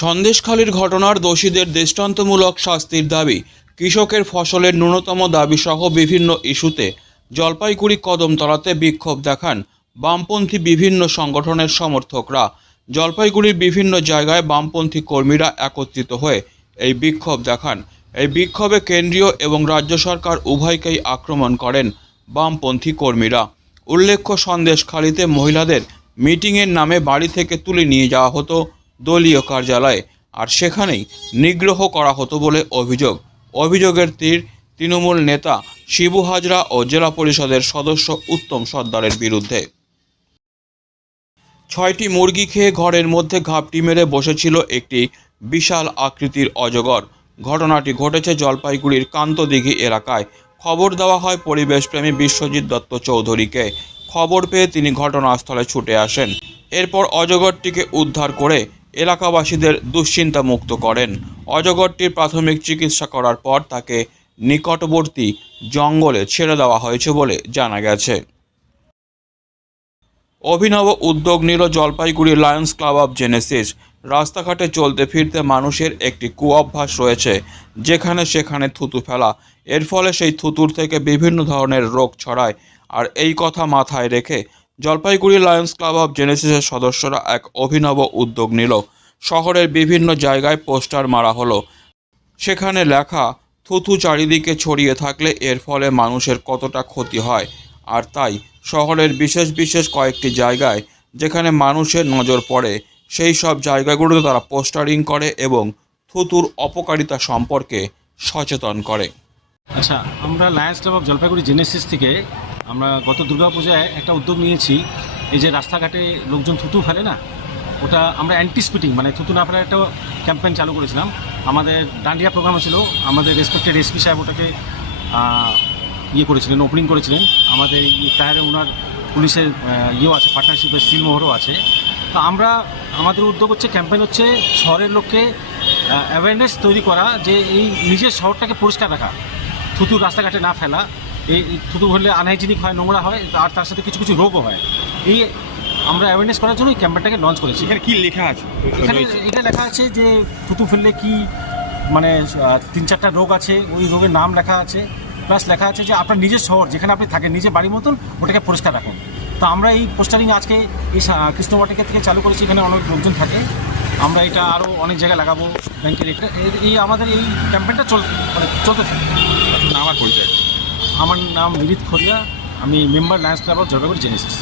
সন্দেশখালির ঘটনার দোষীদের দৃষ্টান্তমূলক শাস্তির দাবি, কৃষকের ফসলের ন্যূনতম দাবি সহ বিভিন্ন ইস্যুতে জলপাইগুড়ি কদমতলাতে বিক্ষোভ দেখান বামপন্থী বিভিন্ন সংগঠনের সমর্থকরা। জলপাইগুড়ির বিভিন্ন জায়গায় বামপন্থী কর্মীরা একত্রিত হয়ে এই বিক্ষোভ দেখান। এই বিক্ষোভে কেন্দ্রীয় এবং রাজ্য সরকার উভয়কেই আক্রমণ করেন বামপন্থী কর্মীরা। উল্লেখ্য, সন্দেশখালিতে মহিলাদের মিটিংয়ের নামে বাড়ি থেকে তুলে নিয়ে যাওয়া হতো দলীয় কার্যালয়ে, আর সেখানেই নিগ্রহ করা হতো বলে অভিযোগের তীর তৃণমূল নেতা শিবু হাজরা ও জেলা পরিষদের সদস্য উত্তম সর্দারের বিরুদ্ধে। 6টি মুরগি খেয়ে ঘরের মধ্যে ঘাপটি মেরে বসেছিল একটি বিশাল আকৃতির অজগর। ঘটনাটি ঘটেছে জলপাইগুড়ির কান্তদিঘি এলাকায়। খবর দেওয়া হয় পরিবেশপ্রেমী বিশ্বজিৎ দত্ত চৌধুরীকে। খবর পেয়ে তিনি ঘটনাস্থলে ছুটে আসেন। এরপর অজগরটিকে উদ্ধার করে এলাকাবাসীদের দুশ্চিন্তা মুক্ত করেন। অজগরটির প্রাথমিক চিকিৎসা করার পর তাকে নিকটবর্তী জঙ্গলে ছেড়ে দেওয়া হয়েছে বলে জানা গেছে। অভিনব উদ্যোগ নিল Jalpaiguri Lions club of Genesis. রাস্তাঘাটে চলতে ফিরতে মানুষের একটি কুঅভ্যাস রয়েছে, যেখানে সেখানে থুতু ফেলা। এর ফলে সেই থুতুর থেকে বিভিন্ন ধরনের রোগ ছড়ায়। আর এই কথা মাথায় রেখে জলপাইগুড়ি লায়ন্স ক্লাব অফ জেনেসিসের সদস্যরা এক অভিনব উদ্যোগ নিল। শহরের বিভিন্ন জায়গায় পোস্টার মারা হলো, সেখানে লেখা, থুতু চারিদিকে ছড়িয়ে থাকলে এর ফলে মানুষের কতটা ক্ষতি হয়। আর তাই শহরের বিশেষ কয়েকটি জায়গায় যেখানে মানুষের নজর পড়ে, সেই সব জায়গাগুলোতে তারা পোস্টারিং করে এবং থুতুর অপকারিতা সম্পর্কে সচেতন করে। আচ্ছা, আমরা Lions club of Jalpaiguri Genesis থেকে আমরা গত দুর্গাপূজায় একটা উদ্যোগ নিয়েছি। এই যে রাস্তাঘাটে লোকজন থুতু ফেলে না, ওটা আমরা অ্যান্টিস্পিটিং মানে থুতু না ফেলার একটা ক্যাম্পেইন চালু করেছিলাম। আমাদের ডান্ডিয়া প্রোগ্রাম ছিল, আমাদের রেসপেক্টেড এসপি সাহেব ওটাকে করেছিলেন, ওপেনিং করেছিলেন। আমাদের টায়ারে ওনার পুলিশের আছে, পার্টনারশিপের সিলমোহরও আছে। তো আমাদের উদ্যোগ হচ্ছে, ক্যাম্পেইন হচ্ছে শহরের লোককে অ্যাওয়ারনেস তৈরি করা যে এই নিজের শহরটাকে পরিষ্কার রাখা, থুতু রাস্তাঘাটে না ফেলা। এই থুতু হলে আনহাইজিনিক হয়, নোংরা হয়, আর তার সাথে কিছু রোগও হয়। এই আমরা অ্যাওয়ারনেস করার জন্য এই ক্যাম্পেইনটাকে লঞ্চ করেছি। এখানে কি লেখা আছে? এখানে এটা লেখা আছে যে থুতু ফেললে কি মানে 3-4টা রোগ আছে, ওই রোগের নাম লেখা আছে। প্লাস লেখা আছে যে আপনার নিজের শহর যেখানে আপনি থাকেন, নিজের বাড়ির মতন ওটাকে পরিষ্কার রাখুন। তো আমরা এই পোস্টারিং আজকে এই কৃষ্ণবাটিকা থেকে চালু করেছি। এখানে অনেক লোকজন থাকে, আমরা এটা আরও অনেক জায়গায় লাগাবো। ব্যাংকের আমাদের এই ক্যাম্পেইনটা চলতে থাকে। আমার পরিচয়, আমার নাম মিরিত খরিয়া, আমি member Lions club of Jalpaiguri Genesis.